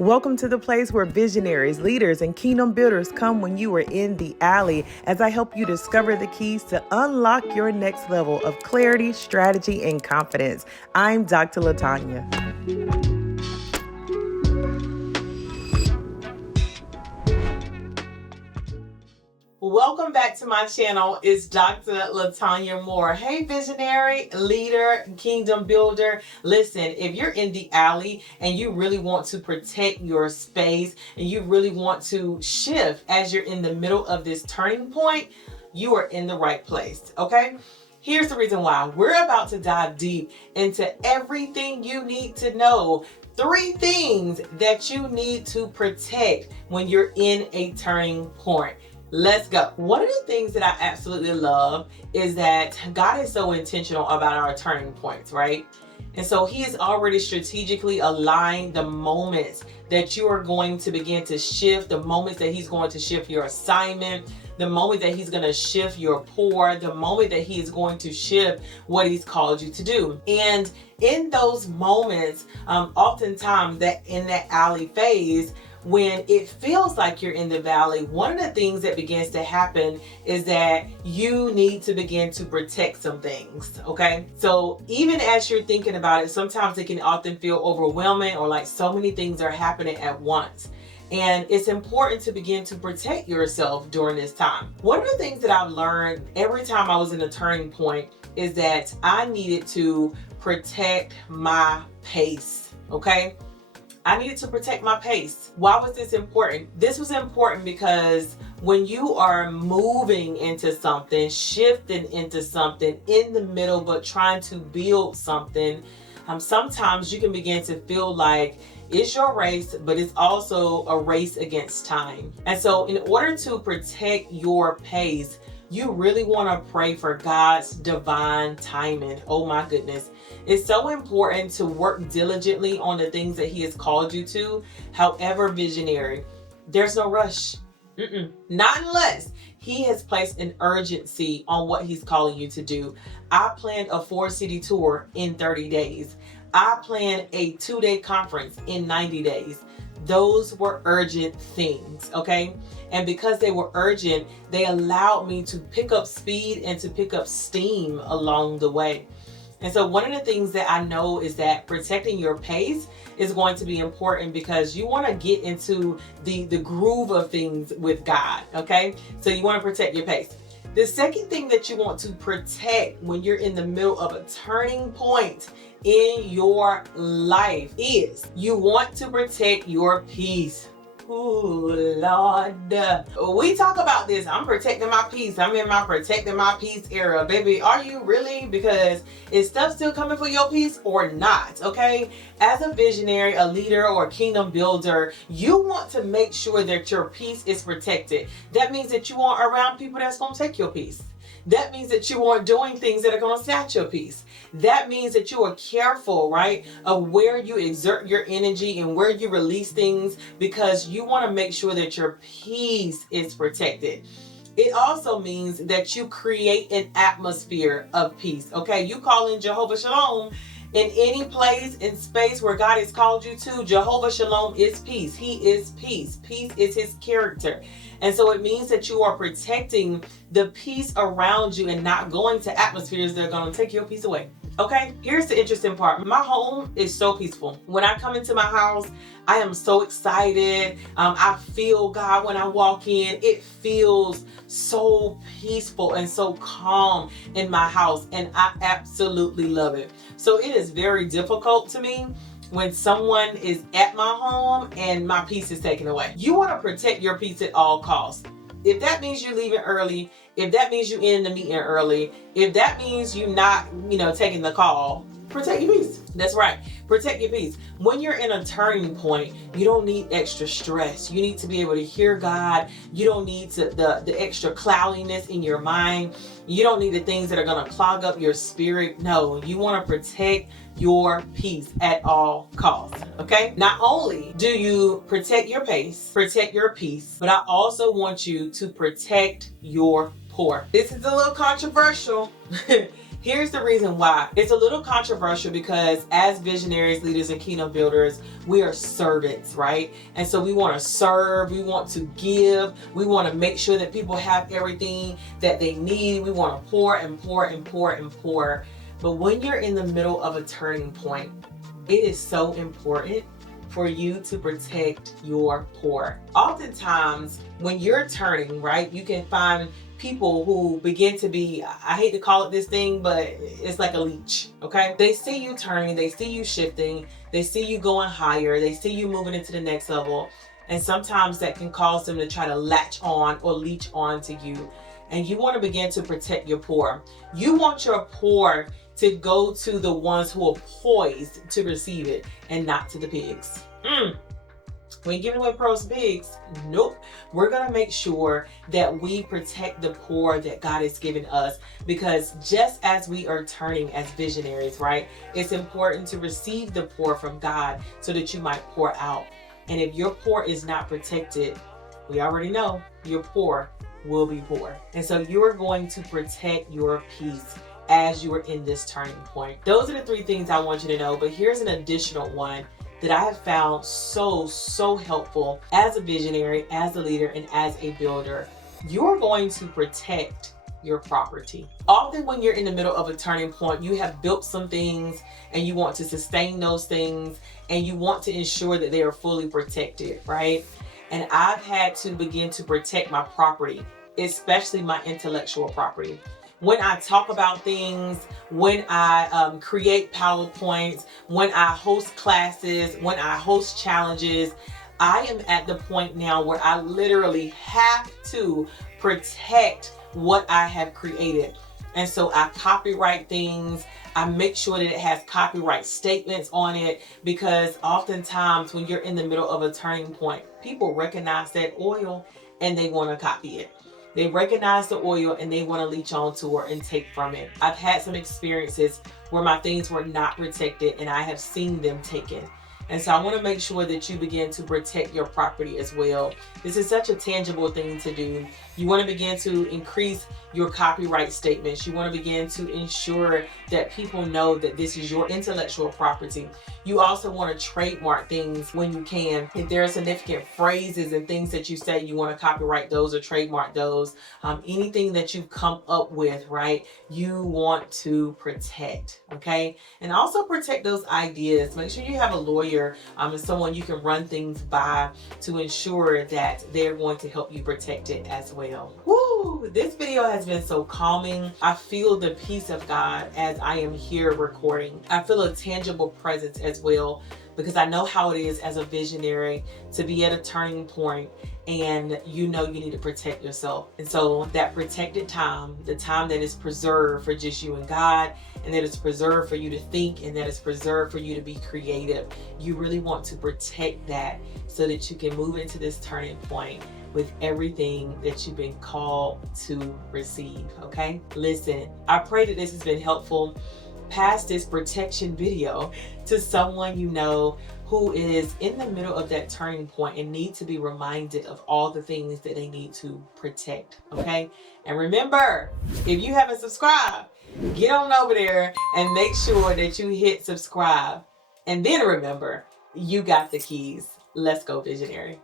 Welcome to the place where visionaries, leaders, and kingdom builders come when you are in the alley as I help you discover the keys to unlock your next level of clarity, strategy, and confidence. I'm Dr. Latanya. Welcome back to my channel. It's Dr. Latanya Moore. Hey, visionary, leader, kingdom builder. Listen, if you're in the alley and you really want to protect your space and you really want to shift as you're in the middle of this turning point, you are in the right place, okay? Here's the reason why. We're about to dive deep into everything you need to know. 3 things that you need to protect when you're in a turning point. Let's go. One of the things that I absolutely love is that God is so intentional about our turning points, right? And so He has already strategically aligned the moments that you are going to begin to shift, the moments that He's going to shift your assignment, the moment that He's going to shift your pour, the moment that He is going to shift what He's called you to do. And in those moments, oftentimes that in that alley phase, when it feels like you're in the valley, one of the things that begins to happen is that you need to begin to protect some things, okay? So even as you're thinking about it, sometimes it can often feel overwhelming or like so many things are happening at once. And it's important to begin to protect yourself during this time. One of the things that I've learned every time I was in a turning point is that I needed to protect my pace, okay? I needed to protect my pace. Why was this important? This was important because when you are moving into something, shifting into something in the middle, but trying to build something, sometimes you can begin to feel like it's your race, but it's also a race against time. And so in order to protect your pace, you really want to pray for God's divine timing. Oh my goodness. It's so important to work diligently on the things that He has called you to. However, visionary, there's no rush. Not unless He has placed an urgency on what He's calling you to do. I planned a 4-city tour in 30 days. I planned a 2-day conference in 90 days. Those were urgent things, okay? And because they were urgent, they allowed me to pick up speed and to pick up steam along the way. And so one of the things that I know is that protecting your pace is going to be important because you want to get into the groove of things with God, okay? So you want to protect your pace. The second thing that you want to protect when you're in the middle of a turning point in your life is you want to protect your peace. Ooh, Lord. We talk about this. I'm protecting my peace. I'm in my protecting my peace era. Baby, are you really? Because is stuff still coming for your peace or not? Okay? As a visionary, a leader, or a kingdom builder, you want to make sure that your peace is protected. That means that you aren't around people that's going to take your peace. That means that you aren't doing things that are going to snatch your peace. That means that you are careful, right, of where you exert your energy and where you release things because you want to make sure that your peace is protected. It also means that you create an atmosphere of peace, okay? You call in Jehovah Shalom in any place and space where God has called you to. Jehovah Shalom is peace. He is peace. Peace is His character. And so it means that you are protecting the peace around you and not going to atmospheres that are going to take your peace away. Okay, here's the interesting part. My home is so peaceful. When I come into my house, I am so excited. I feel God when I walk in. It feels so peaceful and so calm in my house, and I absolutely love it. So it is very difficult to me when someone is at my home and my peace is taken away. You want to protect your peace at all costs. If that means you're leaving early, if that means you end the meeting early, if that means you not, taking the call, protect your peace. That's right. Protect your peace. When you're in a turning point, you don't need extra stress. You need to be able to hear God. You don't need the extra cloudiness in your mind. You don't need the things that are going to clog up your spirit. No, you want to protect your peace at all costs, okay? Not only do you protect your pace, protect your peace, but I also want you to protect your pour. This is a little controversial. Here's the reason why. It's a little controversial because as visionaries, leaders, and kingdom builders, we are servants, right? And so we want to serve, we want to give, we want to make sure that people have everything that they need. We want to pour and pour and pour and pour. But when you're in the middle of a turning point, it is so important for you to protect your pour. Oftentimes, when you're turning, right, you can find people who begin to be, I hate to call it this thing, but it's like a leech, okay? They see you turning, they see you shifting, they see you going higher, they see you moving into the next level. And sometimes that can cause them to try to latch on or leech on to you. And you want to begin to protect your pour. You want your pour to go to the ones who are poised to receive it and not to the pigs. We ain't giving away pearls to pigs. Nope. We're going to make sure that we protect the pour that God has given us, because just as we are turning as visionaries, right, it's important to receive the pour from God so that you might pour out. And if your pour is not protected, we already know your pour will be poor. And so you are going to protect your peace as you are in this turning point. Those are the three things I want you to know, but here's an additional one that I have found so helpful as a visionary, as a leader, and as a builder. You're going to protect your property. Often when you're in the middle of a turning point, you have built some things and you want to sustain those things and you want to ensure that they are fully protected, right? And I've had to begin to protect my property, especially my intellectual property. When I talk about things, when I create PowerPoints, when I host classes, when I host challenges, I am at the point now where I literally have to protect what I have created. And so I copyright things. I make sure that it has copyright statements on it, because oftentimes when you're in the middle of a turning point, people recognize that oil and they want to copy it. They recognize the oil and they want to leech onto it and take from it. I've had some experiences where my things were not protected and I have seen them taken. And so I want to make sure that you begin to protect your property as well. This is such a tangible thing to do. You want to begin to increase your copyright statements. You want to begin to ensure that people know that this is your intellectual property. You also want to trademark things when you can. If there are significant phrases and things that you say, you want to copyright those or trademark those. Anything that you've come up with, right, you want to protect, okay? And also protect those ideas. Make sure you have a lawyer and someone you can run things by to ensure that they're going to help you protect it as well. Woo! This video has been so calming. I feel the peace of God as I am here recording. I feel a tangible presence as well, because I know how it is as a visionary to be at a turning point and you know you need to protect yourself. And so that protected time, the time that is preserved for just you and God, and that is preserved for you to think, and that is preserved for you to be creative, you really want to protect that so that you can move into this turning point with everything that you've been called to receive, okay? Listen, I pray that this has been helpful. Pass this protection video to someone you know who is in the middle of that turning point and need to be reminded of all the things that they need to protect, okay? And remember, if you haven't subscribed, get on over there and make sure that you hit subscribe. And then remember, you got the keys. Let's go, visionary.